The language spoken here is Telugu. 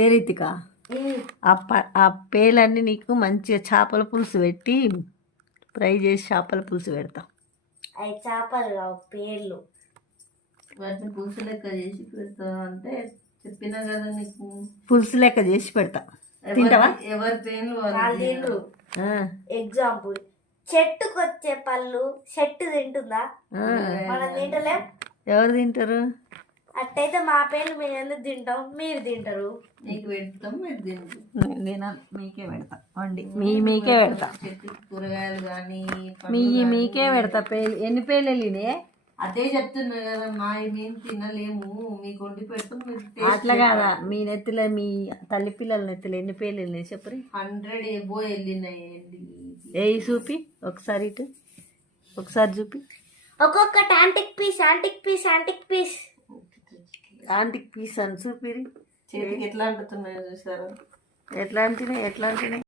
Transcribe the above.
ఏ రీతికా ఆ పేలన్నీ నీకు మంచిగా చేపల పులుసు పెట్టి ఫ్రై చేసి చేపల పులుసు పెడతా. అవి చేపలు పేర్లు వాటిని పులుసు లెక్క చేసి పెడతా అంటే చెప్పినా కదా నీకు. పులుసు లెక్క చేసి పెడతా, తింటావా? ఎవరి పేర్లు వాళ్ళు. ఎగ్జాంపుల్, చెట్టుకొచ్చే పళ్ళు చెట్టు తింటుందా? మనం తింటలేం. ఎవరు తింటారు? అట్టయితే మా పేర్లు మేము ఎందుకు తింటాం? మీరు తింటారు. నీకు పెడతాం, మీరు తింటారు. నేను మీకే పెడతా వండి, మీకే పెడతా. చెట్టు కూరగాయలు కానీ మీకే పెడతా. పేలు ఎన్ని పేలు వెళ్ళినాయి? అదే చెప్తున్నా కదా, మేము తినలేము, మీకు వండి పెడతాం. అట్లా కాదా, మీ నెత్తిలో మీ తల్లి పిల్లల నెత్తిలో ఎన్ని పేలు వెళ్ళినాయి చెప్పరి? 100 ఏబో వెళ్ళినాయండి. ఏ చూపి ఒకసారి, ఇటు ఒకసారి చూపి. ఒక్కొక్కటి antique piece antique piece antique piece antique piece అని చూపిరి. చేతికి ఎట్లా అంటున్నాయో చూసారా? ఎట్లా అంటున్నాయి?